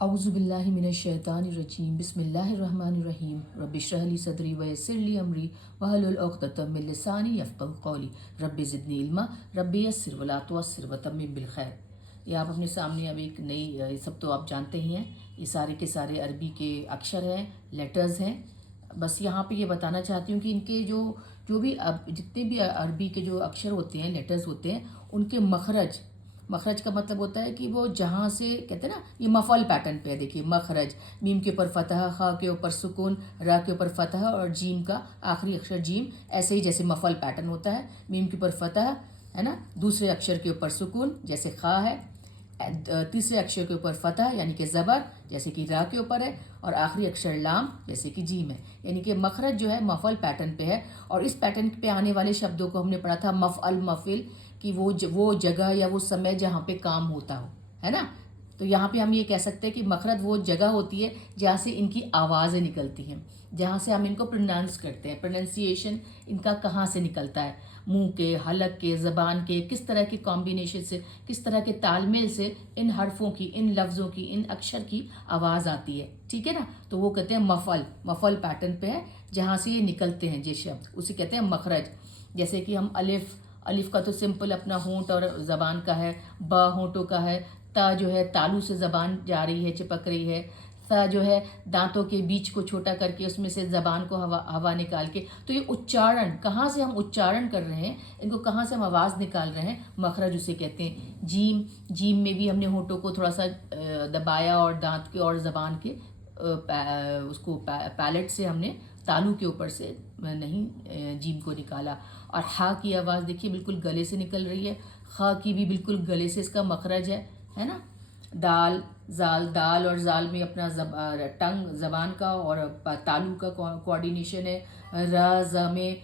औज़ुबिल्लाहि मिनश्शैतानिर्रजीम बिस्मिल्लाहिर्रहमानिर्रहीम रब्बिश्रह ली सदरी वयस्सिर ली अमरी वहलुल उक़दतम मिन लिसानी यफ़क़हू क़ौली रब्बि ज़िदनी इल्मा रब्बि यस्सिर वला तुअस्सिर वतम्मिम बिल खैर। ये आप अपने सामने अब एक नई, ये सब तो आप जानते ही हैं, ये सारे के सारे अरबी के अक्षर हैं, लेटर्स हैं। बस यहाँ पे ये बताना चाहती हूँ कि इनके जो जो भी अब जितने भी अरबी के जो अक्षर होते हैं, लेटर्स होते हैं, उनके मखरज, मखरज का मतलब होता है कि वो जहाँ से कहते हैं ना, ये मफल पैटर्न पे है। देखिए मखरज, मीम के ऊपर फतह, खा के ऊपर सुकून, रा के ऊपर फतह और जीम का आखिरी अक्षर जीम, ऐसे ही जैसे मफल पैटर्न होता है। मीम के ऊपर फतह है ना, दूसरे अक्षर के ऊपर सुकून जैसे खा है, तीसरे अक्षर के ऊपर फतह यानी कि ज़बर जैसे कि रा के ऊपर है, और आखिरी अक्षर लाम जैसे कि जीम है। यानी कि मखरज जो है मफल पैटर्न पे है। और इस पैटर्न पे आने वाले शब्दों को हमने पढ़ा था मफ़अल, मफ़िल, कि वो जगह या वो समय जहाँ पे काम होता हो, है ना। तो यहाँ पे हम ये कह सकते हैं कि मखरज वो जगह होती है जहाँ से इनकी आवाज़ें निकलती हैं, जहाँ से हम इनको प्रोनाउंस करते हैं। प्रोनाउंसिएशन इनका कहाँ से निकलता है, मुंह के, हलक के, ज़बान के, किस तरह के कॉम्बिनेशन से, किस तरह के तालमेल से इन हरफों की, इन लफ्ज़ों की, इन अक्षर की आवाज़ आती है। ठीक है ना। तो वो कहते हैं मफल, मफल पैटर्न पे है जहाँ से ये निकलते हैं ये शब्द, उसे कहते हैं मखरज। जैसे कि हम अलिफ, अलिफ का तो सिंपल अपना होंठ और ज़बान का है, ब होंठों का है, ता जो है तालू से ज़बान जा रही है, चिपक रही है, सा जो है दांतों के बीच को छोटा करके उसमें से ज़बान को हवा हवा निकाल के। तो ये उच्चारण, कहाँ से हम उच्चारण कर रहे हैं, इनको कहाँ से हम आवाज़ निकाल रहे हैं, मखरज उसे कहते हैं। जीम, जीम में भी हमने होंठों को थोड़ा सा दबाया और दांत के और ज़बान के उसको पैलेट से हमने तालू के ऊपर से नहीं जीम को निकाला। और हा की आवाज़ देखिए बिल्कुल गले से निकल रही है, खा की भी बिल्कुल गले से इसका मखरज है ना। दाल, जाल, दाल और जाल में अपना टंग, ज़बान का और तालू का कोऑर्डिनेशन है। र ज़ में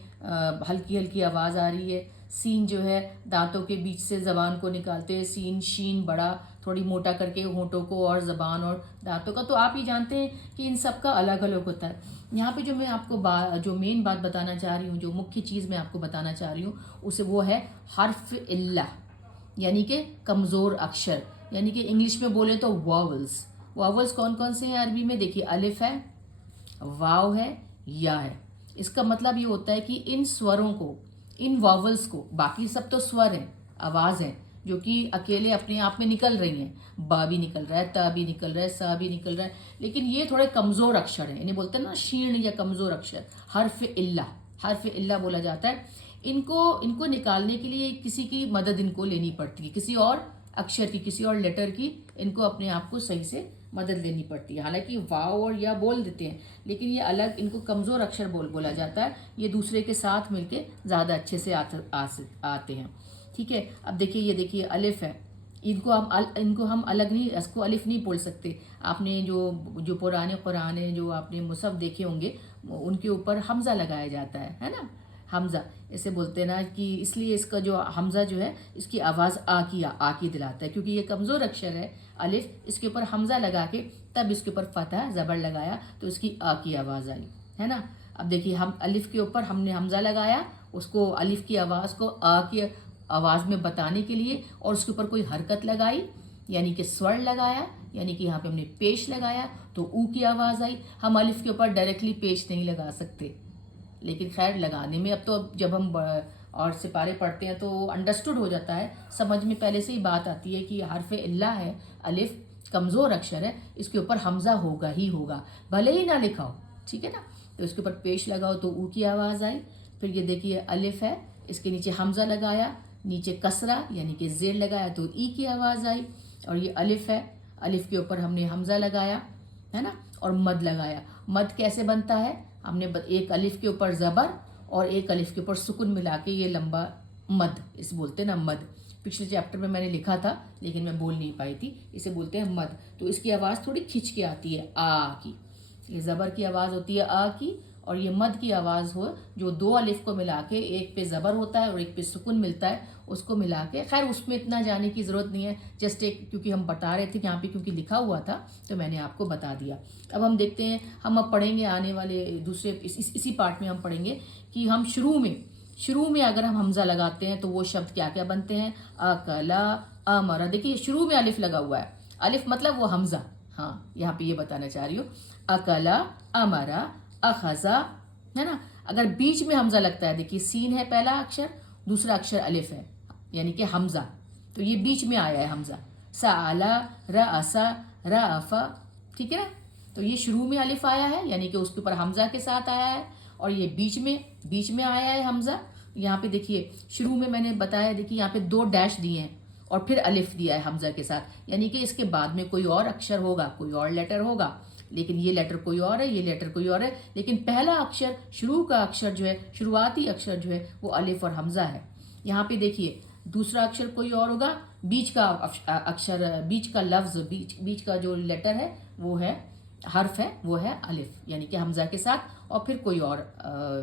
हल्की हल्की आवाज़ आ रही है। सीन जो है दांतों के बीच से ज़बान को निकालते हैं, सीन, शीन बड़ा थोड़ी मोटा करके होंठों को और ज़बान और दांतों का। तो आप ये जानते हैं कि इन सब का अलग अलग होता है। यहाँ पे जो मैं आपको जो मेन बात बताना चाह रही हूँ, जो मुख्य चीज़ मैं आपको बताना चाह रही हूँ, उसे वो है हर्फ इल्ला, यानी कि कमज़ोर अक्षर, यानी कि इंग्लिश में बोले तो वॉवल्स। वॉवल्स कौन कौन से हैं अरबी में? देखिए अलिफ है, वाव है, या है। इसका मतलब ये होता है कि इन स्वरों को, इन वॉवल्स को, बाकी सब तो स्वर हैं, आवाज़ हैं जो कि अकेले अपने आप में निकल रही हैं। बा भी निकल रहा है, ता भी निकल रहा है, सा भी निकल रहा है, लेकिन ये थोड़े कमज़ोर अक्षर हैं। इन्हें बोलते हैं ना शीर्ण या कमज़ोर अक्षर, हर्फ इल्ला, हर्फ इल्ला बोला जाता है। इनको इनको निकालने के लिए किसी की मदद इनको लेनी पड़ती है, किसी और अक्षर की, किसी और लेटर की, इनको अपने आप को सही से मदद लेनी पड़ती है। हालांकि वाव और या बोल देते हैं, लेकिन ये अलग, इनको कमज़ोर अक्षर बोला जाता है। ये दूसरे के साथ मिलके ज़्यादा अच्छे से आते हैं। ठीक है। अब देखिए, ये देखिए अलिफ है, इनको हम अलग नहीं, इसको अलिफ नहीं बोल सकते। आपने जो पुराने कुरान है, जो आपने मुसहफ देखे होंगे, उनके ऊपर हमज़ा लगाया जाता है ना, हमज़ा इसे बोलते हैं ना, कि इसलिए इसका जो हमज़ा जो है, इसकी आवाज़ आ की दिलाता है, क्योंकि ये कमज़ोर अक्षर है अलिफ, इसके ऊपर हमज़ा लगा के तब इसके ऊपर फतह ज़बर लगाया तो इसकी आ की आवाज़ आई, है ना। अब देखिए, हम अलिफ के ऊपर हमने हमज़ा लगाया, उसको अलिफ की आवाज़ को आ की आवाज़ में बताने के लिए, और उसके ऊपर कोई हरकत लगाई, यानी कि स्वर लगाया, यानी कि यहाँ पे हमने पेश लगाया तो ऊ की आवाज़ आई। हम अलिफ के ऊपर डायरेक्टली पेश नहीं लगा सकते, लेकिन खैर लगाने में, अब तो जब हम और सिपारे पढ़ते हैं तो अंडरस्टूड हो जाता है, समझ में पहले से ही बात आती है कि हर्फ इल्ला है, अलिफ कमज़ोर अक्षर है, इसके ऊपर हमज़ा होगा ही होगा, भले ही ना लिखा हो। ठीक है ना। तो इसके ऊपर पेश लगाओ तो ऊ की आवाज़ आई। फिर ये देखिए अलिफ है, इसके नीचे हमज़ा लगाया, नीचे कसरा यानी कि ज़ेर लगाया तो ई की आवाज़ आई। और ये अलिफ है, अलिफ के ऊपर हमने हमज़ा लगाया, है ना, और मद लगाया। मद कैसे बनता है? हमने एक अलिफ के ऊपर ज़बर और एक अलिफ के ऊपर सुकून मिला के ये लंबा मद, इसे बोलते हैं ना मद। पिछले चैप्टर में मैंने लिखा था लेकिन मैं बोल नहीं पाई थी, इसे बोलते हैं मद। तो इसकी आवाज़ थोड़ी खिंच के आती है, आ की। ये ज़बर की आवाज़ होती है आ की, और ये मद की आवाज़ हो जो दो अलिफ को मिला के, एक पे ज़बर होता है और एक पे सुकून मिलता है, उसको मिला के। खैर उसमें इतना जाने की ज़रूरत नहीं है, जस्ट एक, क्योंकि हम बता रहे थे यहाँ पे, क्योंकि लिखा हुआ था तो मैंने आपको बता दिया। अब हम देखते हैं, हम अब पढ़ेंगे आने वाले दूसरे इसी पार्ट में हम पढ़ेंगे कि हम शुरू में अगर हम हमज़ा लगाते हैं तो वो शब्द क्या क्या बनते हैं। अकला, अमरा। देखिए शुरू में अलिफ लगा हुआ है, अलिफ मतलब वो हमज़ा, हाँ, यहाँ पे ये बताना चाह रही हूँ, अकला, अमरा, अखजा, है ना। अगर बीच में हमजा लगता है, देखिए सीन है पहला अक्षर, दूसरा अक्षर अलिफ है, यानी कि हमजा, तो ये बीच में आया है हमजा। सआला, रअसा, रअफा, ठीक है ना। तो ये शुरू में अलिफ आया है, यानी कि उसके ऊपर हमजा के साथ आया है, और ये बीच में आया है हमजा। यहाँ पे देखिए शुरू में मैंने बताया, देखिए यहाँ पे 2 डैश दिए हैं और फिर अलिफ दिया है हमजा के साथ, यानी कि इसके बाद में कोई और अक्षर होगा, कोई और लेटर होगा, लेकिन ये लेटर कोई और है, ये लेटर कोई और है, लेकिन पहला अक्षर, शुरू का अक्षर जो है, शुरुआती अक्षर जो है वो अलिफ और हमजा है। यहाँ पे देखिए दूसरा अक्षर कोई और होगा, बीच का अक्षर, बीच का लफ्ज, बीच का जो लेटर है वो है, हर्फ है, वो है अलिफ, यानी कि हमजा के साथ, और फिर कोई और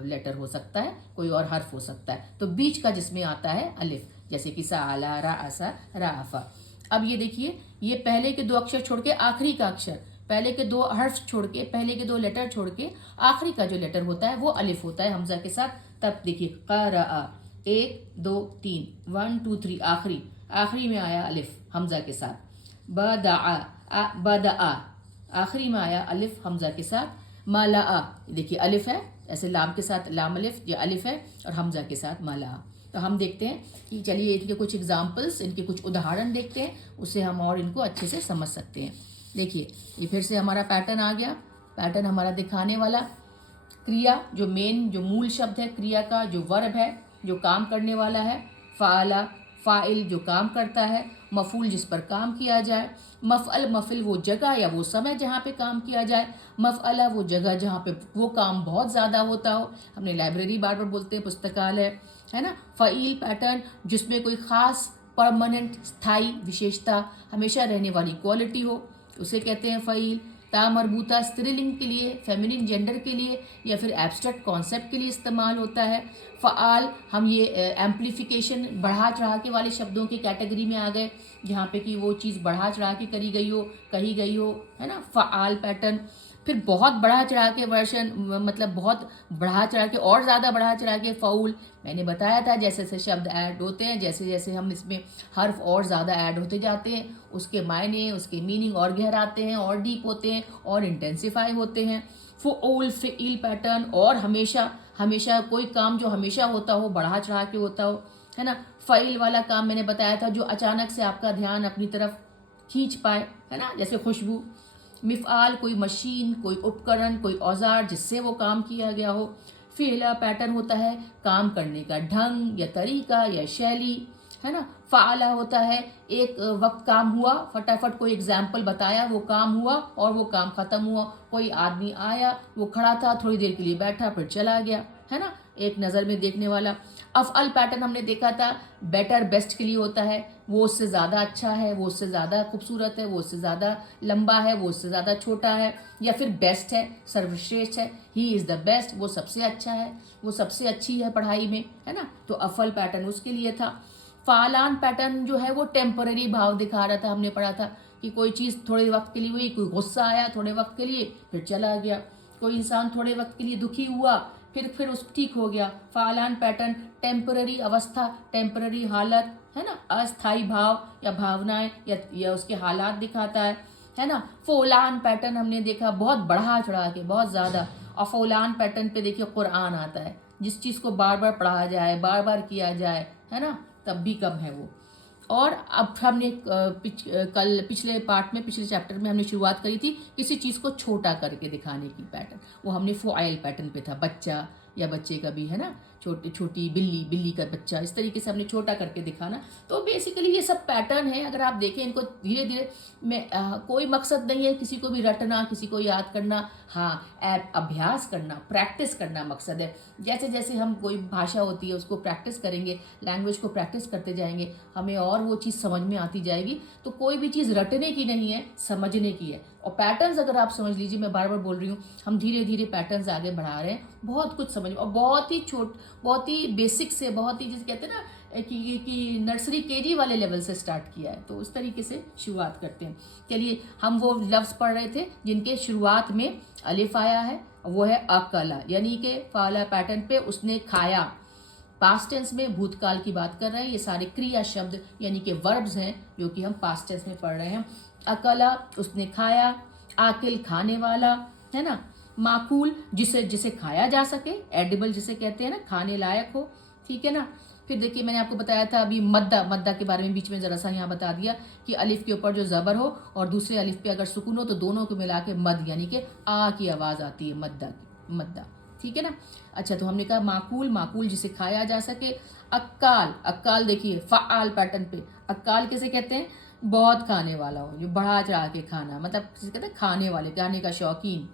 लेटर हो सकता है, कोई और हर्फ हो सकता है। तो बीच का जिसमें आता है अलिफ, जैसे कि सआला, रअसा, रअफा। अब ये देखिए, ये पहले के 2 अक्षर छोड़ के आखिरी का अक्षर, पहले के 2 हर्फ छोड़ के, पहले के 2 लेटर छोड़ के आखिरी का जो लेटर होता है वो अलिफ होता है हमजा के साथ। तब देखिए क़रअ, 1 2 3, 1 2 3, आखिरी में आया अलिफ हमजा के साथ। बदअ, आखिरी में आया अलिफ हमजा के साथ। मलअ, देखिए अलिफ है, ऐसे लाम के साथ लाम अलिफ, ये अलिफ है, और हमजा के साथ मलअ। तो हम देखते हैं कि चलिए इनके कुछ एग्जाम्पल्स, इनके कुछ उदाहरण देखते हैं, उससे हम और इनको अच्छे से समझ सकते हैं। देखिए ये फिर से हमारा पैटर्न आ गया, पैटर्न हमारा दिखाने वाला, क्रिया जो मेन, जो मूल शब्द है क्रिया का, जो वर्ब है, जो काम करने वाला है, फ़ाला, फ़ाइल जो काम करता है, मफ़ूल जिस पर काम किया जाए, मफ़अल, मफ़िल वो जगह या वो समय जहाँ पे काम किया जाए, मफ़अला वो जगह जहाँ पे वो काम बहुत ज़्यादा होता हो, हमने लाइब्रेरी बार बार बोलते हैं, पुस्तकालय, है ना। फ़ईल पैटर्न जिसमें कोई ख़ास परमानेंट स्थायी विशेषता, हमेशा रहने वाली क्वालिटी हो, उसे कहते हैं फ़ईल। ता मरबूता स्त्रीलिंग के लिए, फेमिनिन जेंडर के लिए, या फिर एब्स्ट्रैक्ट कॉन्सेप्ट के लिए इस्तेमाल होता है। फ़आल, हम ये एम्प्लीफिकेशन, बढ़ा चढ़ा के वाले शब्दों की कैटेगरी में आ गए, जहाँ पे कि वो चीज़ बढ़ा चढ़ा के कही गई हो, है ना, फ़आल पैटर्न। फिर बहुत बढ़ा चढ़ा के वर्शन, मतलब बहुत बढ़ा चढ़ा के, और ज़्यादा बढ़ा चढ़ा के फ़ऊल। मैंने बताया था जैसे जैसे शब्द ऐड होते हैं, जैसे जैसे हम इसमें हर्फ और ज़्यादा ऐड होते जाते हैं, उसके मायने, उसके मीनिंग और गहराते हैं, और डीप होते हैं, और इंटेंसिफाई होते हैं। फ़ऊल, फ़ईल पैटर्न, और हमेशा कोई काम जो हमेशा होता हो, बढ़ा चढ़ा के होता हो, है ना। फ़ईल वाला काम मैंने बताया था जो अचानक से आपका ध्यान अपनी तरफ खींच पाए, है ना, जैसे खुशबू। मिफ़आल, कोई मशीन, कोई उपकरण, कोई औजार जिससे वो काम किया गया हो। फ़िअला पैटर्न होता है काम करने का ढंग या तरीका या शैली, है ना। फ़आला होता है एक वक्त काम हुआ, फटाफट कोई एग्जाम्पल बताया, वो काम हुआ और वो काम ख़त्म हुआ। कोई आदमी आया, वो खड़ा था, थोड़ी देर के लिए बैठा, फिर चला गया, है ना, एक नज़र में देखने वाला। अफ़अल पैटर्न हमने देखा था बेटर, बेस्ट के लिए होता है, वो उससे ज़्यादा अच्छा है, वो उससे ज़्यादा खूबसूरत है, वो उससे ज़्यादा लंबा है, वो उससे ज़्यादा छोटा है, या फिर बेस्ट है, सर्वश्रेष्ठ है, ही इज़ द बेस्ट, वो सबसे अच्छा है, वो सबसे अच्छी है पढ़ाई में, है ना। तो अफ़अल पैटर्न उसके लिए था। फ़ालान पैटर्न जो है वो टेम्पररी भाव दिखा रहा था, हमने पढ़ा था कि कोई चीज़ थोड़े वक्त के लिए हुई, कोई गुस्सा आया थोड़े वक्त के लिए, फिर चला गया, कोई इंसान थोड़े वक्त के लिए दुखी हुआ, फिर उस ठीक हो गया। फ़ालान पैटर्न टेम्पररी अवस्था, टेम्पररी हालत, है ना, अस्थाई भाव या भावनाएं या उसके हालात दिखाता है ना। फ़ौलान पैटर्न हमने देखा बहुत बढ़ा चढ़ा के, बहुत ज़्यादा। और फ़ौलान पैटर्न पे देखिए कुरान आता है, जिस चीज़ को बार बार पढ़ा जाए, बार बार किया जाए, है ना, तब भी कम है वो। और अब हमने कल पिछले पार्ट में, पिछले चैप्टर में हमने शुरुआत करी थी किसी चीज़ को छोटा करके दिखाने की पैटर्न, वो हमने फ़ुआइल पैटर्न पे था, बच्चा या बच्चे का भी, है ना, छोटी बिल्ली का बच्चा, इस तरीके से हमने छोटा करके दिखाना। तो बेसिकली ये सब पैटर्न है, अगर आप देखें इनको धीरे धीरे में, कोई मकसद नहीं है किसी को भी रटना, किसी को याद करना, हाँ अभ्यास करना, प्रैक्टिस करना मकसद है। जैसे जैसे हम कोई भाषा होती है उसको प्रैक्टिस करेंगे, लैंग्वेज को प्रैक्टिस करते जाएंगे, हमें और वो चीज़ समझ में आती जाएगी। तो कोई भी चीज़ रटने की नहीं है, समझने की है। और पैटर्न्स अगर आप समझ लीजिए, मैं बार बार बोल रही हूँ, हम धीरे धीरे पैटर्न्स आगे बढ़ा रहे हैं, बहुत कुछ समझ, और बहुत ही बेसिक से, बहुत ही जिसे कहते हैं ना कि नर्सरी केजी वाले लेवल से स्टार्ट किया है, तो उस तरीके से शुरुआत करते हैं। चलिए हम वो लफ्ज़ पढ़ रहे थे जिनके शुरुआत में अलिफ आया है, वो है अकला, यानी कि फ़ाला पैटर्न पे उसने खाया, पास्ट टेंस में भूतकाल की बात कर रहे हैं। ये सारे क्रिया शब्द यानी कि वर्ब्स हैं जो कि हम पास्ट टेंस में पढ़ रहे हैं। अकला उसने खाया, आकिल खाने वाला, है ना। माकूल जिसे जिसे खाया जा सके, एडिबल जिसे कहते हैं ना, खाने लायक हो, ठीक है ना। फिर देखिए मैंने आपको बताया था अभी मद्दा, मद्दा के बारे में बीच में जरा सा यहाँ बता दिया कि अलिफ के ऊपर जो ज़बर हो और दूसरे अलिफ पे अगर सुकून हो तो दोनों को मिला के मद यानी कि आ की आवाज़ आती है, मद्दा की, मद्दा, ठीक है ना। अच्छा तो हमने कहा माकूल, माकूल जिसे खाया जा सके। अक्काल, अक्काल देखिए फ़आल पैटर्न पे, अक्काल किसे कहते हैं, बहुत खाने वाला हो, जो बढ़ा चढ़ा के खाना, मतलब किसे कहते हैं खाने वाले, खाने का शौकीन।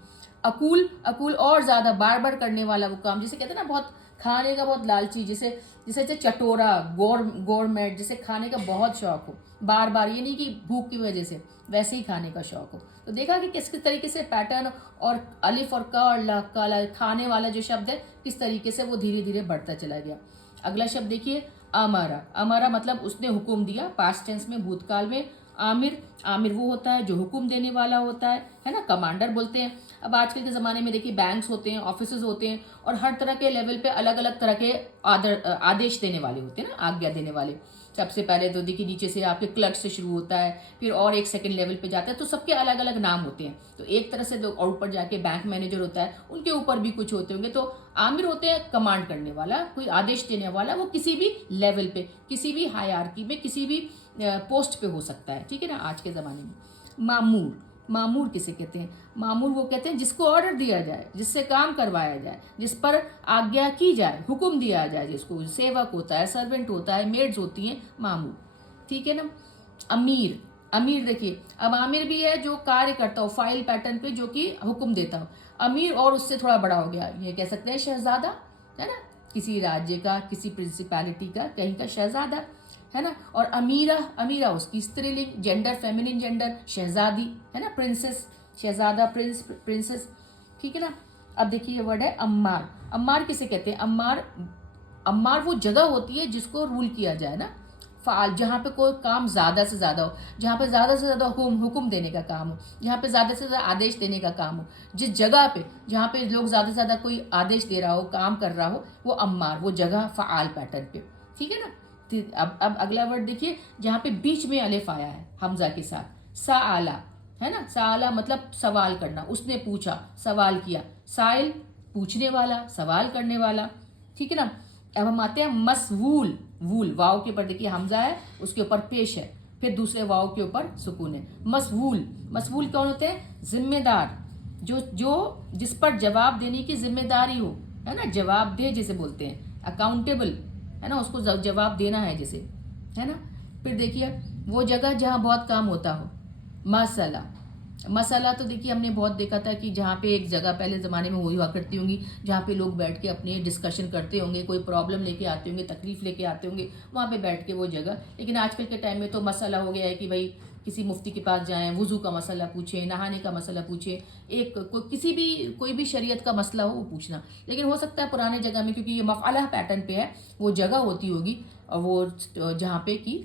अकूल, अकूल और ज़्यादा बार बार करने वाला वो काम, जिसे कहते हैं ना बहुत खाने का बहुत लालची, जिसे जिसे चटोरा, गोरमेट, जिसे खाने का बहुत शौक हो, बार बार, ये नहीं कि भूख की वजह से, वैसे ही खाने का शौक हो। तो देखा कि किस किस तरीके से पैटर्न और अलिफ और का और ला काला खाने वाला जो शब्द है किस तरीके से वो धीरे धीरे बढ़ता चला गया। अगला शब्द देखिए अमारा, अमारा मतलब उसने हुक्म दिया, पास्ट टेंस में, भूतकाल में। आमिर, आमिर वो होता है जो हुक्म देने वाला होता है ना, कमांडर बोलते हैं। अब आजकल के ज़माने में देखिए बैंक्स होते हैं, ऑफिसेज होते हैं और हर तरह के लेवल पे अलग अलग तरह के आदेश देने वाले होते हैं ना, आज्ञा देने वाले। सबसे पहले तो देखिए नीचे से आपके क्लर्क से शुरू होता है, फिर और एक सेकंड लेवल पे जाता है, तो सबके अलग अलग नाम होते हैं। तो एक तरह से और ऊपर जाके बैंक मैनेजर होता है, उनके ऊपर भी कुछ होते होंगे। तो आमिर होते हैं कमांड करने वाला, कोई आदेश देने वाला, वो किसी भी लेवल पे, किसी भी हायरार्की में, किसी भी पोस्ट पे हो सकता है, ठीक है ना, आज के ज़माने में। मामूर, मामूर किसे कहते हैं, मामूर वो कहते हैं जिसको ऑर्डर दिया जाए, जिससे काम करवाया जाए, जिस पर आज्ञा की जाए, हुक्म दिया जाए, जिसको सेवक होता है, सर्वेंट होता है, मेड्स होती हैं, मामूर, ठीक है ना। अमीर, अमीर देखिए अब आमिर भी है जो कार्य करता हो फाइल पैटर्न पे, जो कि हुक्म देता हो। अमीर और उससे थोड़ा बड़ा हो गया, ये कह सकते हैं शहजादा, है ना, किसी राज्य का, किसी प्रिंसिपैलिटी का, कहीं का शहजादा, है ना। और अमीरा, अमीरा उसकी स्त्रीलिंग, जेंडर फेमिनिन जेंडर, शहजादी, है ना, प्रिंसेस, शहजादा, प्रिंस, प्रिंसेस, ठीक है ना। अब देखिए ये वर्ड है अम्मार, अम्मार किसे कहते हैं, अम्मार, अम्मार वो जगह होती है जिसको रूल किया जाए ना, फाल, जहाँ पे कोई काम ज़्यादा से ज़्यादा हो, जहाँ पे ज़्यादा से ज़्यादा हुक्म देने का काम हो, जहाँ पे ज़्यादा से ज़्यादा आदेश देने का काम हो, जिस जगह पे जहाँ पे लोग ज़्यादा से ज़्यादा कोई आदेश दे रहा हो, काम कर रहा हो, वो अम्मार, वो जगह फ़आल पैटर्न पे, ठीक है ना। अब अगला वर्ड देखिए जहाँ पे बीच में अलिफ आया है हमजा के साथ, साआला, है ना, साआला मतलब सवाल करना, उसने पूछा, सवाल किया, साइल पूछने वाला, सवाल करने वाला, ठीक है ना। अब हम आते हैं मसवूल, वूल, वाव के ऊपर देखिए हमजा है, उसके ऊपर पेश है, फिर दूसरे वाव के ऊपर सुकून है। मसवूल, मसवूल कौन होते हैं, जिम्मेदार, जो जिस पर जवाब देने की जिम्मेदारी हो, है ना, जवाब दे जिसे बोलते हैं, अकाउंटेबल, है ना, उसको जवाब देना है जिसे, है ना। फिर देखिए वो जगह जहाँ बहुत काम होता हो, मसला, मसला तो देखिए हमने बहुत देखा था कि जहाँ पे एक जगह पहले ज़माने में हुआ करती होंगी, जहाँ पे लोग बैठ के अपने डिस्कशन करते होंगे, कोई प्रॉब्लम लेके आते होंगे, तकलीफ लेके आते होंगे, वहाँ पे बैठ के वो जगह। लेकिन आजकल के टाइम में तो मसला हो गया है कि भाई किसी मुफ्ती के पास जाएं, वुज़ू का मसला पूछें, नहाने का मसला पूछें, एक किसी भी कोई भी शरीयत का मसला हो वो पूछना। लेकिन हो सकता है पुराने जगह में, क्योंकि ये मफ़अला पैटर्न पे है, वो जगह होती होगी और वो जहाँ पे कि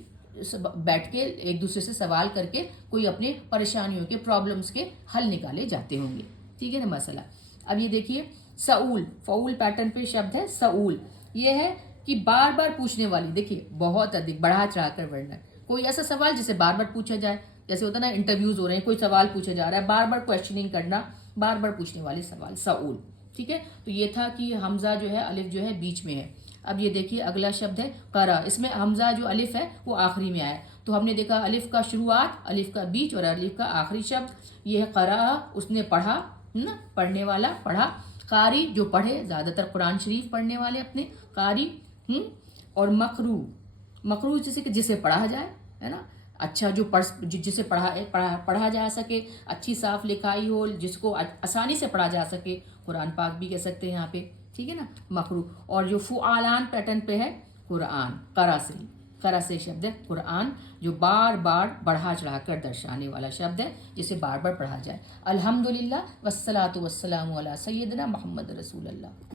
बैठ के एक दूसरे से सवाल करके कोई अपने परेशानियों के, प्रॉब्लम्स के हल निकाले जाते होंगे, ठीक है ना, मसला। अब ये देखिए सऊल, फ़ऊल पैटर्न पे शब्द है सऊल, ये है कि बार बार पूछने वाली, देखिए बहुत अधिक बढ़ा चढ़ा कर वर्णन, कोई ऐसा सवाल जिसे बार बार पूछा जाए, जैसे होता है ना इंटरव्यूज हो रहे हैं, कोई सवाल पूछा जा रहा है, बार बार क्वेश्चनिंग करना, बार बार पूछने वाले सवाल, सऊल, ठीक है। तो ये था कि हमजा जो है, अलिफ जो है बीच में है। अब ये देखिए अगला शब्द है करा, इसमें हमजा जो अलिफ है वो आखिरी में आया। तो हमने देखा अलिफ का शुरुआत, अलिफ का बीच और अलिफ का आखिरी शब्द, ये है करा, उसने पढ़ा, ना, पढ़ने वाला, पढ़ा। कारी जो पढ़े, ज़्यादातर कुरान शरीफ पढ़ने वाले अपने, कारी। और मकरू, मकरू जिसे पढ़ा जाए, है ना, अच्छा जो जिसे पढ़ा जा सके, अच्छी साफ लिखाई हो, जिसको आसानी से पढ़ा जा सके, कुरान पाक भी कह सकते हैं यहाँ पे, ठीक है ना, मकरू। और जो फ़ुआलान पैटर्न पे है कुरान, करा से शब्द है कुरान, जो बार बार बढ़ा चढ़ा कर दर्शाने वाला शब्द है, जिसे बार बार पढ़ा जाए। अल्हम्दुलिल्लाह वस्सलातु वस्सलामु अला सय्यिदिना मोहम्मद रसूलुल्लाह।